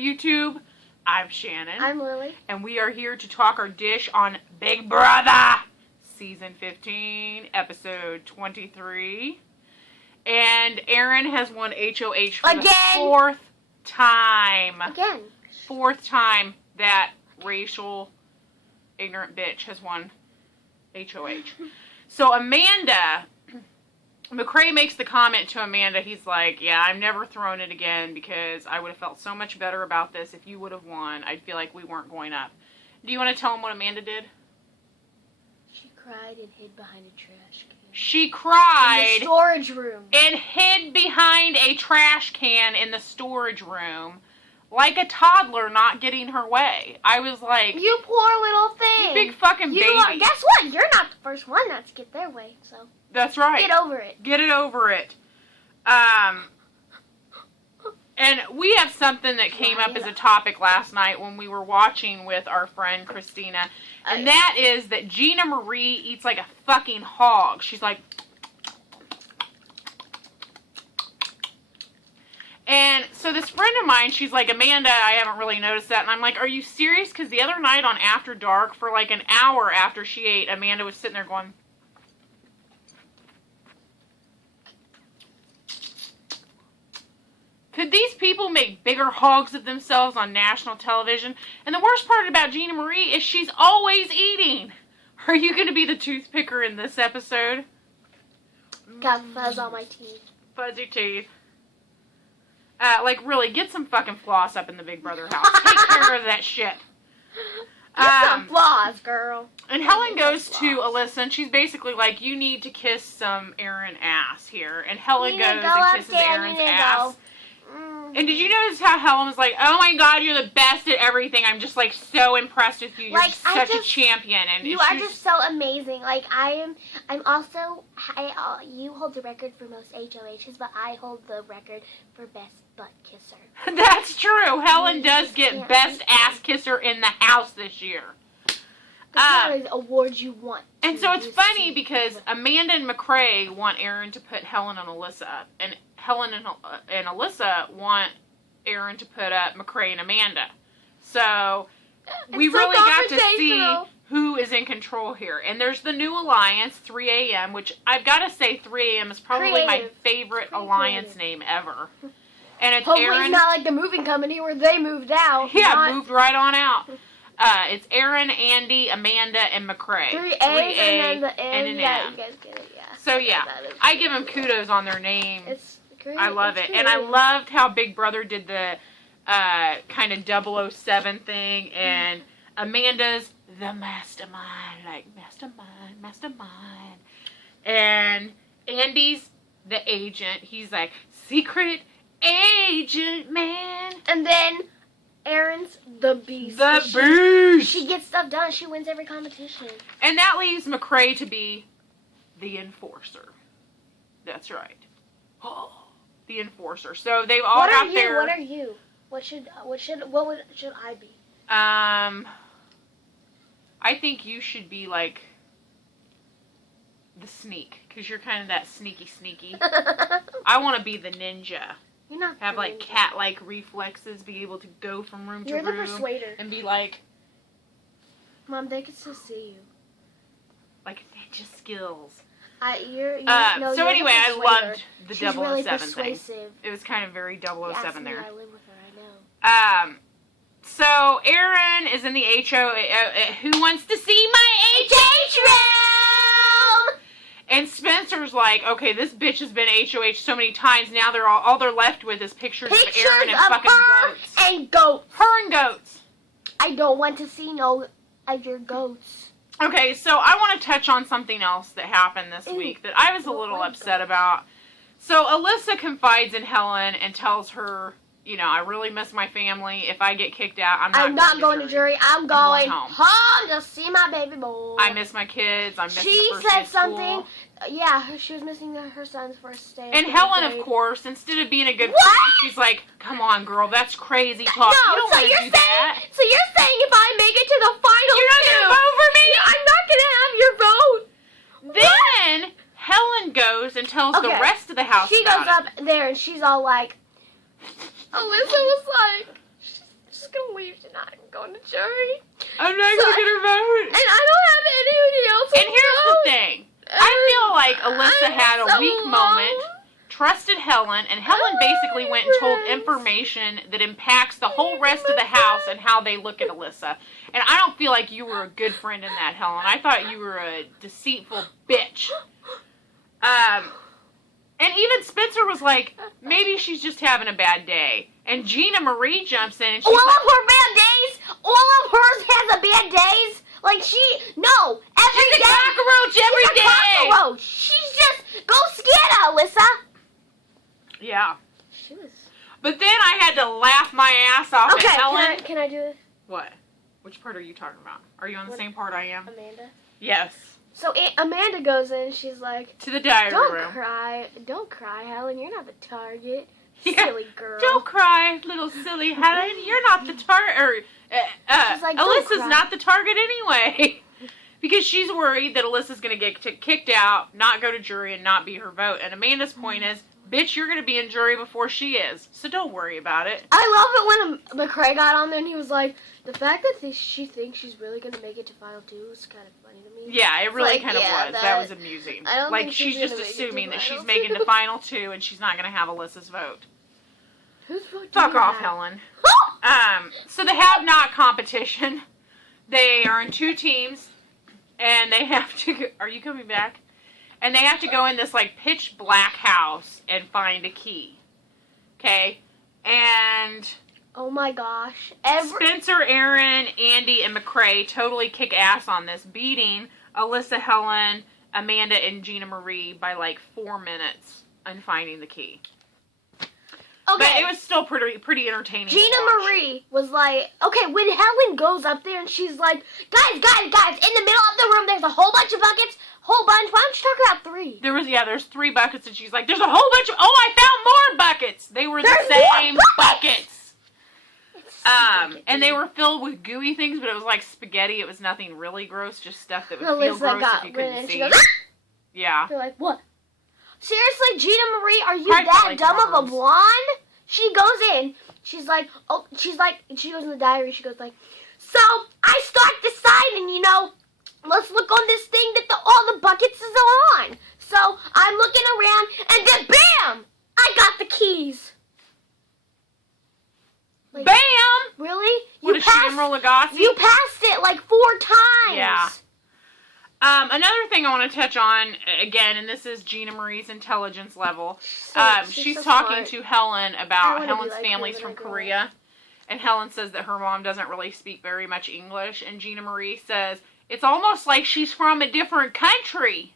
YouTube, I'm Shannon. I'm Lily. And we are here to talk our dish on Big Brother, Season 15, Episode 23. And Aaron has won HOH for the fourth time. Again. Fourth time that racial ignorant bitch has won HOH. So Amanda... McCrae makes the comment to Amanda, he's like, yeah, I'm never throwing it again because I would have felt so much better about this if you would have won. I'd feel like we weren't going up. Do you want to tell him what Amanda did? She cried and hid behind a trash can. She cried... In the storage room. And hid behind a trash can in the storage room like a toddler not getting her way. I was like... You poor little thing. You big fucking baby. Guess what? You're not the first one not to get their way, so... That's right. Get over it. Get it over it. And we have something that came up as a topic last night when we were watching with our friend Christina. And that is that Gina Marie eats like a fucking hog. She's like... And so this friend of mine, she's like, Amanda, I haven't really noticed that. And I'm like, are you serious? Because the other night on After Dark, for like an hour after she ate, Amanda was sitting there going... Could these people make bigger hogs of themselves on national television? And the worst part about Gina Marie is she's always eating. Are you going to be the toothpicker in this episode? Got fuzz on my teeth. Fuzzy teeth. Like, really, get some fucking floss up in the Big Brother house. Take care of that shit. Get some floss, girl. And Helen goes to Alyssa, and she's basically like, you need to kiss some Aaron ass here. And Helen goes and kisses Aaron's ass. And did you notice how Helen was like, oh my god, you're the best at everything. I'm just like so impressed with you. You're like, such a champion. And you are just so amazing. Like, I'm also, you hold the record for most HOHs, but I hold the record for best butt kisser. That's true. Helen does get best ass kisser in the house this year. That's not the award you want. And so it's funny because Amanda and McCrae want Aaron to put Helen and Alyssa up. And Helen and Alyssa want Aaron to put up McCrae and Amanda. So we really got to see who is in control here. And there's the new alliance, 3 a.m., which I've got to say 3 a.m. is probably my favorite alliance name ever. And it's hopefully Aaron. It's not like the moving company where they moved out. Yeah, moved right on out. It's Aaron, Andy, Amanda, and McCrae. 3 A's and then the and N. an Yeah, M. you guys get it, yeah. So, yeah, I give them kudos on their name. It's great. I love it. And I loved how Big Brother did the kind of 007 thing. And Amanda's the mastermind. Like, mastermind. And Andy's the agent. He's like, secret agent, man. And then... Aaron's the beast. The beast! She gets stuff done. She wins every competition. And that leaves McCrae to be the enforcer. That's right. Oh, the enforcer. So they've all got their... What are you? What should I be? I think you should be like the sneak. Because you're kind of that sneaky. I want to be the ninja. You're not have like cat-like reflexes, be able to go from room to room. You're the persuader. And be like... Mom, they can still see you. Like ninja skills. So anyway, I loved the 007 really thing. It was kind of very 007 there. I live with her, I know. So Aaron is in the who wants to see my HH room? And Spencer's like, okay, this bitch has been HOH so many times. Now they're all they're left with is pictures of Aaron and fucking goats. And goats. Her and goats. I don't want to see no of your goats. Okay, so I want to touch on something else that happened this week that I was a little upset about. So Alyssa confides in Helen and tells her, you know, I really miss my family. If I get kicked out, I'm not going to jury. I'm going home to see my baby boy. I miss my kids. I miss the first She day said of school. something. Yeah, she was missing her son's first day. And Helen, of course, instead of being a good friend, she's like, come on, girl, that's crazy talk. No, you don't want to do that. So you're saying if I make it to the final you're not going to vote for me? I'm not going to have your vote. Then Helen goes and tells the rest of the house She goes up there and she's all like, Alyssa was like, just gonna leave tonight and go to jury. I'm not gonna get her vote. And I don't have anybody else. And here's the thing. I feel like Alyssa had a weak moment, trusted Helen, and Helen basically went and told information that impacts the whole rest of the house and how they look at Alyssa. And I don't feel like you were a good friend in that, Helen. I thought you were a deceitful bitch. And even Spencer was like, maybe she's just having a bad day. And Gina Marie jumps in and she's all like, of her bad days? All of hers has a bad days? Like every she's day. a cockroach every day. She's a cockroach. She's just, go scatter, Alyssa. Yeah. She was. But then I had to laugh my ass off at Helen. Can I do it? What? Which part are you talking about? Are you on the same part I am? Amanda? Yes. So Amanda goes in and she's like, To the diary don't room. Don't cry, Helen. You're not the target. Yeah. Silly girl. Don't cry, little silly Helen. You're not the target. She's like, "Don't Alyssa's cry." not the target anyway. Because she's worried that Alyssa's going to get kicked out, not go to jury, and not be her vote. And Amanda's point is, bitch, you're going to be in jury before she is. So don't worry about it. I love it when McCrae got on there and he was like, the fact that she thinks she's really going to make it to Final 2 is kind of funny to me. Yeah, it really Like, kind of yeah, was. That that- was amusing. I don't Like, think she's she's just gonna make it to assuming that she's Final making 2. the Final 2 and she's not going to have Alyssa's vote. Whose vote do Fuck you off, have? Helen. So the have-not competition, they are in 2 teams, and they have to, are you coming back? And they have to go in this, like, pitch black house and find a key. Okay? And Oh my gosh. Spencer, Aaron, Andy, and McCrae totally kick ass on this, beating Alyssa, Helen, Amanda, and Gina Marie by, like, 4 minutes on finding the key. Okay. But it was still pretty entertaining. Gina to watch. Marie was like, okay, when Helen goes up there and she's like, guys, in the middle of the room, there's a whole bunch of buckets, whole bunch. Why don't you talk about 3? There's 3 buckets, and she's like, there's a whole bunch of, I found more buckets. They were the same buckets. And they were filled with gooey things, but it was like spaghetti. It was nothing really gross, just stuff that would feel gross if you couldn't see. She goes, Yeah. They're like, what? Seriously, Gina Marie, are you Probably that like dumb of a worms. blonde? She goes in. She goes in the diary. She goes like, so I start deciding, let's look on this thing that all the buckets is on. So I'm looking around, and then bam, I got the keys. Like, Bam! really? What a Shamrock Lagasse. You passed it like 4 times. Yeah. Another thing I want to touch on, again, and this is Gina Marie's intelligence level. She's so talking smart. to Helen I about wanna be Helen's like family's her when from I grow Korea. And Helen says that her mom doesn't really speak very much English. And Gina Marie says, it's almost like she's from a different country.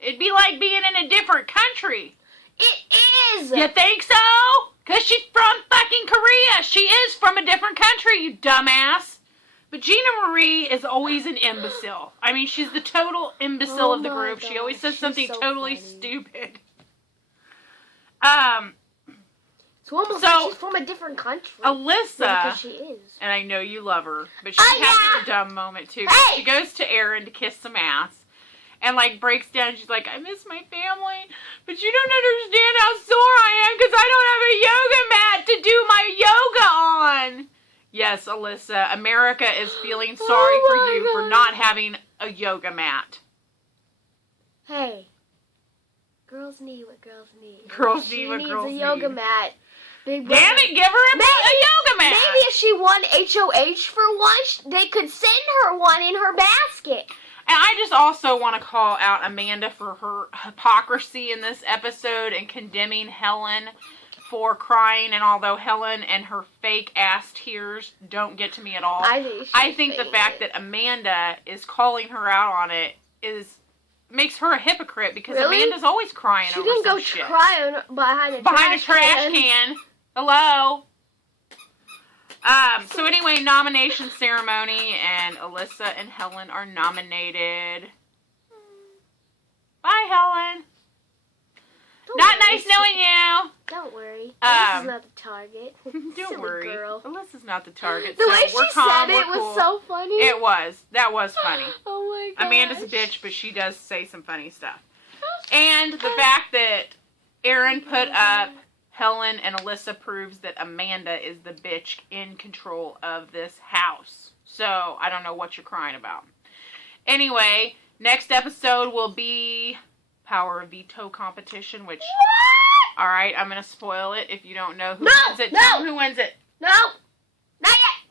It'd be like being in a different country. It is. You think so? Because she's from fucking Korea. She is from a different country, you dumbass. But Gina Marie is always an imbecile. I mean, she's the total imbecile of the my group. She always gosh, says she's something so totally funny. stupid. It's almost So, like she's from a different country. Alyssa, Because she is. and I know you love her, but she Yeah. has her dumb moment too. Hey! She goes to Aaron to kiss some ass. And, like, breaks down. She's like, I miss my family. But you don't understand how sore I am because I don't have a yoga mat to do my yoga on. Yes, Alyssa, America is feeling sorry for my you for God. not having a yoga mat. Hey. Girls need what girls need. Girls She need what needs girls a yoga need. mat. Big Damn brother. it, give her a yoga mat. Maybe if she won HOH for one, they could send her one in her basket. And I just also want to call out Amanda for her hypocrisy in this episode and condemning Helen for crying. And although Helen and her fake ass tears don't get to me at all, I think the fact that Amanda is calling her out on it makes her a hypocrite because Really? Amanda's always crying She over didn't some go shit. crying behind a Trash can. Hello. So anyway, nomination ceremony, and Alyssa and Helen are nominated. Bye, Helen. Don't Not worry. nice knowing you. Don't worry. This is not the target. Don't Silly worry. girl. Alyssa's not the target. The so way she we're calm, said it we're was cool. so funny. It was. That was funny. Oh my god. Amanda's a bitch, but she does say some funny stuff. And the fact that Aaron put up Helen and Alyssa proves that Amanda is the bitch in control of this house. So, I don't know what you're crying about. Anyway, next episode will be Power of Veto competition, which... What? Alright, I'm going to spoil it if you don't know who No, wins it. no. Tell them who wins it. No, not yet.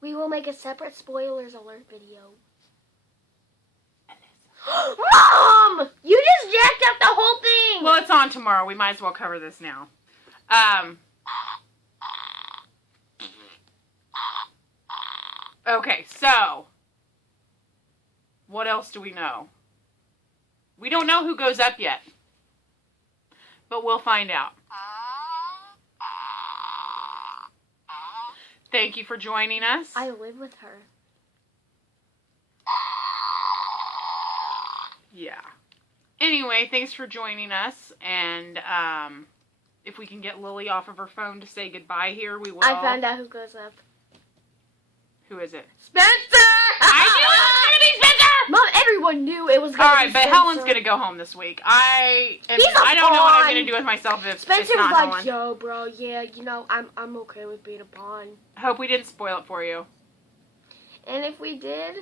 We will make a separate spoilers alert video. Mom! You just jacked up the whole thing! Well, it's on tomorrow. We might as well cover this now. Okay, so... what else do we know? We don't know who goes up yet. But we'll find out. Thank you for joining us. I live with her. Yeah. Anyway, thanks for joining us. And if we can get Lily off of her phone to say goodbye here, we will. I found out who goes up. Who is it? Spencer! I knew it was going to be Spencer! Mom, everyone knew it was going to be Alright, but Spencer. Helen's going to go home this week. I don't know what I'm going to do with myself if Spencer it's not was like, Helen. yo, bro, yeah, you know, I'm okay with being a pawn. Hope we didn't spoil it for you. And if we did,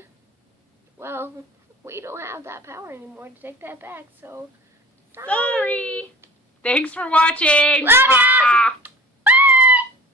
well, we don't have that power anymore to take that back, so... Sorry. Thanks for watching. Love ya! Ah.